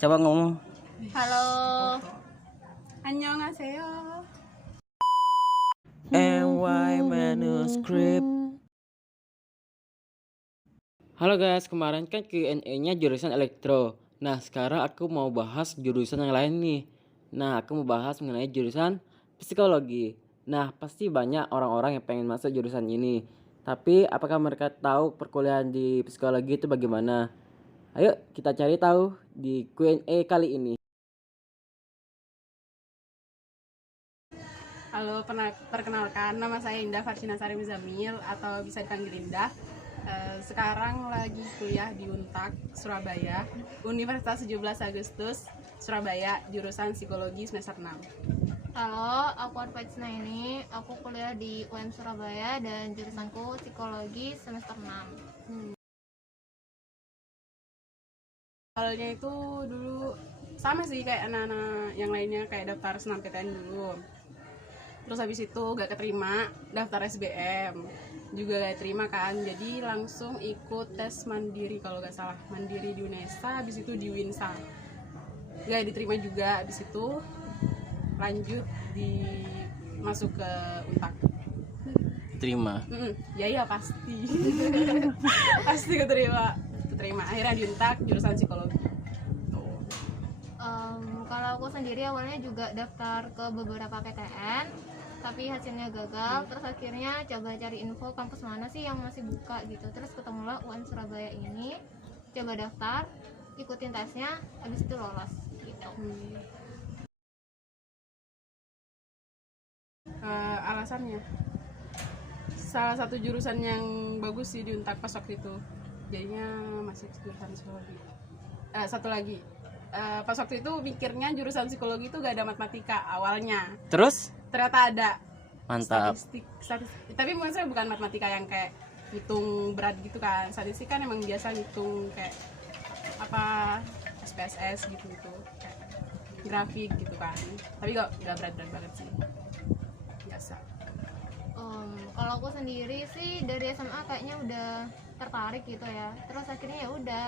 Coba ngomong. Halo. Annyeonghaseyo. NY Manuscript. Halo guys, kemarin kan Q&A-nya jurusan elektro. Nah, sekarang aku mau bahas jurusan yang lain nih. Nah, aku mau bahas mengenai jurusan psikologi. Nah, pasti banyak orang-orang yang pengen masuk jurusan ini. Tapi, apakah mereka tahu perkuliahan di psikologi itu bagaimana? Ayo kita cari tahu di Q&A kali ini. Halo, perkenalkan nama saya Indah Farsinasari Muzamil atau bisa dipanggil Indah. Sekarang lagi kuliah di Untak, Surabaya, Universitas 17 Agustus, Surabaya, jurusan psikologi semester 6. Halo, aku Arfaitsna ini. Aku kuliah di UM Surabaya dan jurusanku psikologi semester 6. Awalnya itu dulu sama sih kayak anak-anak yang lainnya, kayak daftar SNMPTN dulu. Terus habis itu gak keterima, daftar SBM juga gak terima kan, jadi langsung ikut tes mandiri kalau gak salah, mandiri di UNESA, habis itu di WINSA gak diterima juga, habis itu lanjut masuk ke Untak. Terima. Ya pasti. Pasti keterima akhirnya di Untak jurusan psikologi. Kalau aku sendiri awalnya juga daftar ke beberapa PTN, tapi hasilnya gagal. Terus akhirnya coba cari info kampus mana sih yang masih buka gitu. Terus ketemulah UM Surabaya ini, coba daftar, ikutin tesnya, habis itu lolos gitu. Alasannya salah satu jurusan yang bagus sih di Untak pas waktu itu, jadinya masih jurusan psikologi. Satu lagi, pas waktu itu mikirnya jurusan psikologi itu gak ada matematika awalnya, Terus? ternyata ada. Mantap. Statistik. Tapi maksudnya bukan matematika yang kayak hitung berat gitu kan. Statistik kan emang biasa hitung kayak apa SPSS gitu kayak grafik gitu kan, tapi gak berat-berat banget sih, biasa. Kalau aku sendiri sih dari SMA kayaknya udah tertarik gitu ya. Terus akhirnya ya udah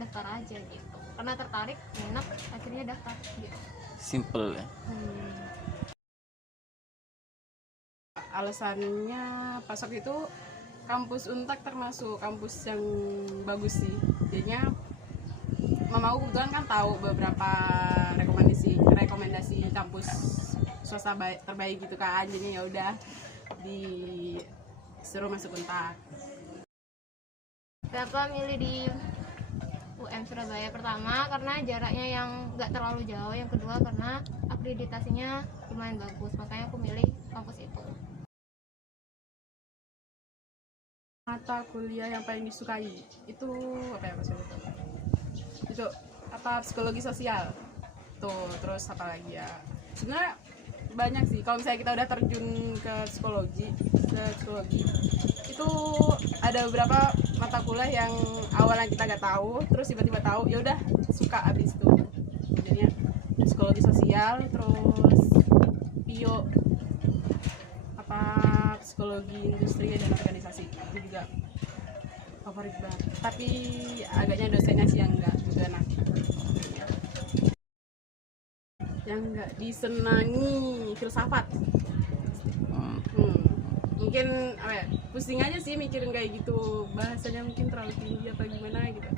daftar aja gitu. Karena tertarik, minat, akhirnya daftar gitu. Simple ya. Alasannya pas waktu itu kampus Untak termasuk kampus yang bagus sih. Jadinya mama aku kebetulan kan tahu beberapa rekomendasi kampus swasta terbaik gitu kan. Jadi ya udah disuruh masuk Untak. Kenapa milih di UM Surabaya? Pertama karena jaraknya yang nggak terlalu jauh, yang kedua karena akreditasinya lumayan bagus, makanya aku milih kampus itu. Mata kuliah yang paling disukai itu apa ya Mas? Itu apa, psikologi sosial tuh. Terus apa lagi ya, sebenarnya banyak sih. Kalau misalnya kita udah terjun ke psikologi itu ada beberapa mata kuliah yang awalnya kita nggak tahu, terus tiba-tiba tahu, ya udah suka abis itu. Jadinya psikologi sosial, terus psikologi industri dan organisasi itu juga favorit banget. Tapi agaknya dosennya sih yang enggak juga yang enggak disenangi filsafat. Mungkin apa ya, pusing aja sih mikirin kayak gitu, bahasanya mungkin terlalu tinggi apa gimana gitu.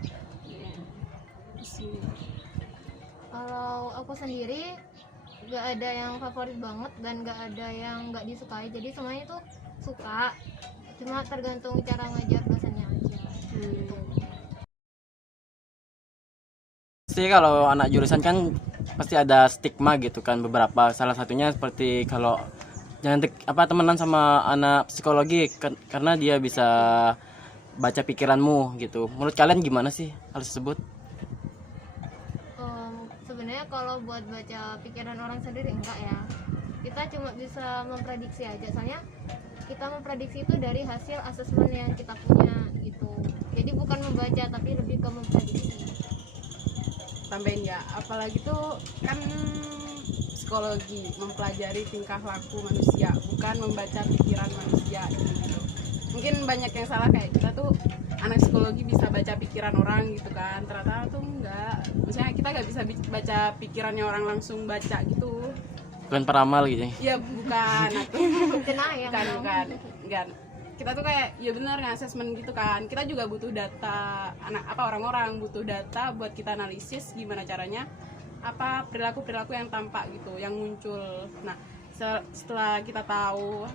Pusing. Kalau aku sendiri nggak ada yang favorit banget dan nggak ada yang nggak disukai, jadi semuanya tuh suka, cuma tergantung cara ngajar dosennya aja. Pasti kalau anak jurusan kan pasti ada stigma gitu kan, beberapa. Salah satunya seperti kalau jangan temenan sama anak psikologi karena dia bisa baca pikiranmu gitu. Menurut kalian gimana sih hal tersebut? Sebenarnya kalau buat baca pikiran orang sendiri enggak ya, kita cuma bisa memprediksi aja, soalnya kita memprediksi itu dari hasil asesmen yang kita punya gitu. Jadi bukan membaca tapi lebih ke memprediksi. Tambahin ya, apalagi tuh kan psikologi mempelajari tingkah laku manusia, bukan membaca pikiran manusia gitu. Mungkin banyak yang salah, kayak kita tuh anak psikologi bisa baca pikiran orang gitu kan, ternyata tuh enggak. Misalnya kita nggak bisa baca pikirannya orang, langsung baca gitu. Bukan peramal gitu ya. Ya bukan, aku Cenayang bukan. Kita tuh kayak ya benar nge-assessment gitu kan. Kita juga butuh data, orang-orang butuh data buat kita analisis gimana caranya perilaku yang tampak gitu, yang muncul. Nah, setelah kita tahu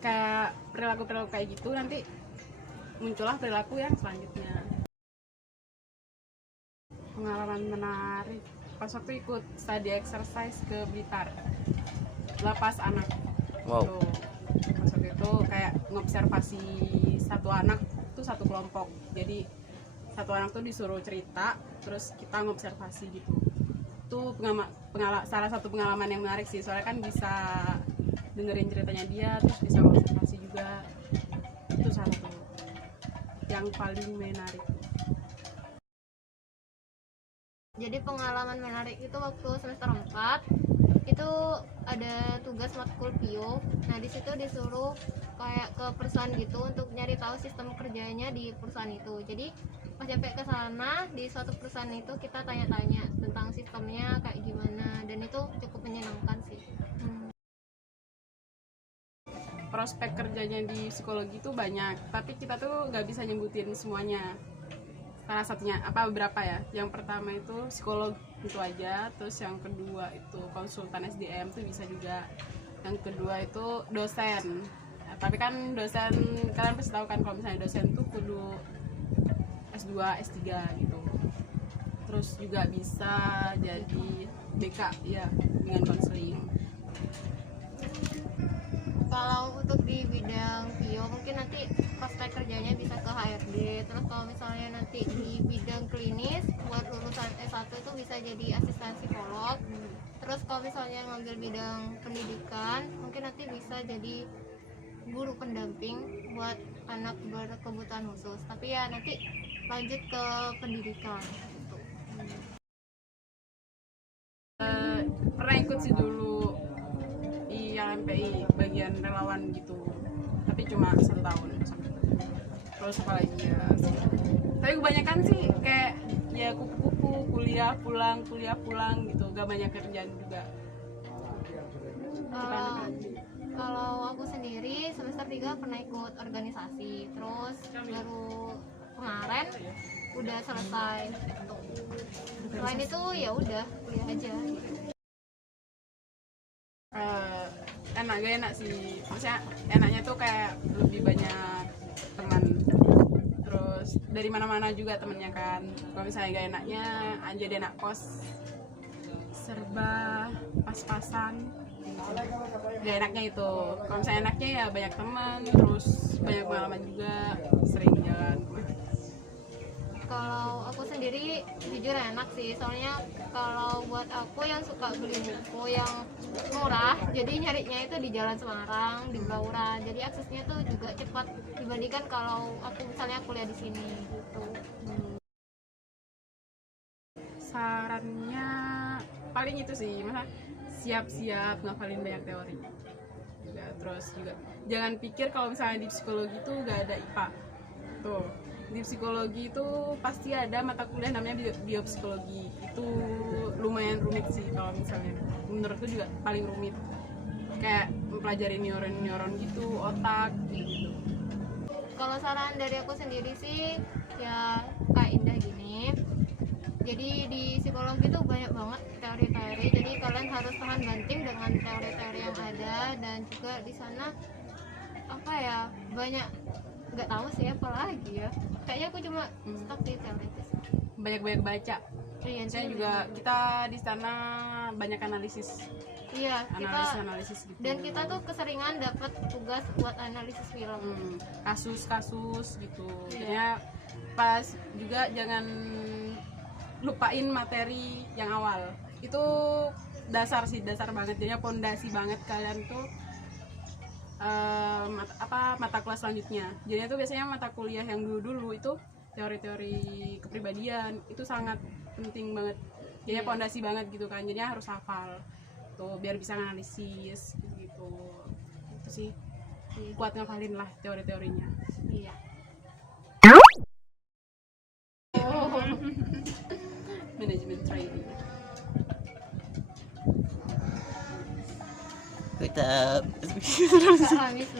kayak perilaku kayak gitu, nanti muncullah perilaku yang selanjutnya. Pengalaman menarik pas waktu ikut study exercise ke Blitar, lapas anak. Wow. Tuh, pas waktu itu kayak ngobservasi satu anak tuh satu kelompok, jadi satu anak tuh disuruh cerita, terus kita ngobservasi gitu. Itu salah satu pengalaman yang menarik sih, soalnya kan bisa dengerin ceritanya dia, terus bisa ngobservasi juga. Itu salah satu yang paling menarik. Jadi pengalaman menarik itu waktu semester 4 itu ada tugas matkul PIO. Nah di situ disuruh kayak ke perusahaan gitu untuk nyari tahu sistem kerjanya di perusahaan itu. Jadi pas sampai ke sana di suatu perusahaan itu kita tanya-tanya tentang sistemnya kayak gimana, dan itu cukup menyenangkan sih. Prospek kerjanya di psikologi itu banyak, tapi kita tuh nggak bisa nyebutin semuanya. Salah satunya beberapa ya. Yang pertama itu psikolog itu aja, terus yang kedua itu konsultan SDM tuh bisa juga. Yang kedua itu dosen. Nah, tapi kan dosen, kalian pasti tahu kan kalau misalnya dosen tuh kudu S2, S3 gitu. Terus juga bisa jadi BK ya, dengan konseling. Kalau untuk di bidang PIO mungkin nanti prospek kerjanya bisa ke HRD. Terus kalau misalnya nanti di bidang klinis buat lulusan S1 itu bisa jadi asisten psikolog. Terus kalau misalnya ngambil bidang pendidikan mungkin nanti bisa jadi guru pendamping buat anak berkebutuhan khusus. Tapi ya nanti lanjut ke pendidikan gitu. Pernah ikut sih dulu di LMPI bagian relawan gitu, tapi cuma 1 tahun. Terus apa lagi ya, tapi kebanyakan sih kayak ya kupu-kupu, kuliah pulang gitu, gak banyak kerjaan juga. Kalau aku sendiri semester 3 pernah ikut organisasi, terus baru kemarin udah selesai. Selain itu ya udah kuliah aja gitu. Gak enak sih, maksudnya enaknya tuh kayak lebih banyak teman, terus dari mana-mana juga temennya kan. Kalau misalnya gak enaknya jadi anak kos serba pas-pasan, gak enaknya itu. Kalau misalnya enaknya ya banyak teman, terus banyak pengalaman juga, sering jalan. Kalau aku sendiri jujur enak sih, soalnya kalau buat aku yang suka beli buku yang murah, jadi nyarinya itu di Jalan Semarang, di Blauran, jadi aksesnya tuh juga cepat dibandingkan kalau aku misalnya kuliah di sini gitu. Sarannya paling itu sih, masa siap-siap ngafalin banyak teori juga. Terus juga jangan pikir kalau misalnya di psikologi tuh gak ada IPA. Tuh, di psikologi itu pasti ada mata kuliah namanya biopsikologi. Itu lumayan rumit sih kalau misalnya, menurutku juga paling rumit, kayak mempelajari neuron gitu, otak gitu. Kalau saran dari aku sendiri sih ya kayak Indah gini, jadi di psikologi itu banyak banget teori-teori, jadi kalian harus tahan banting dengan teori-teori yang ada, dan juga di sana banyak, nggak tahu sih apa lagi ya, kayaknya aku cuma stuck di teoritis. Banyak baca. Iya, Saya juga kita di sana banyak analisis. Iya, Analisis gitu. dan kita tuh keseringan dapat tugas buat analisis film. Kasus gitu. Jadinya pas juga jangan lupain materi yang awal. Itu dasar banget. Jadinya pondasi banget kalian tuh mata kelas selanjutnya. Jadinya tuh biasanya mata kuliah yang dulu itu teori-teori kepribadian itu sangat penting banget. Jadinya pondasi banget gitu kan. Jadinya harus hafal tuh biar bisa analisis gitu. Itu sih kuat ngafalin lah teori-teorinya. Iya. manajemen training. Kita Kak Ramis,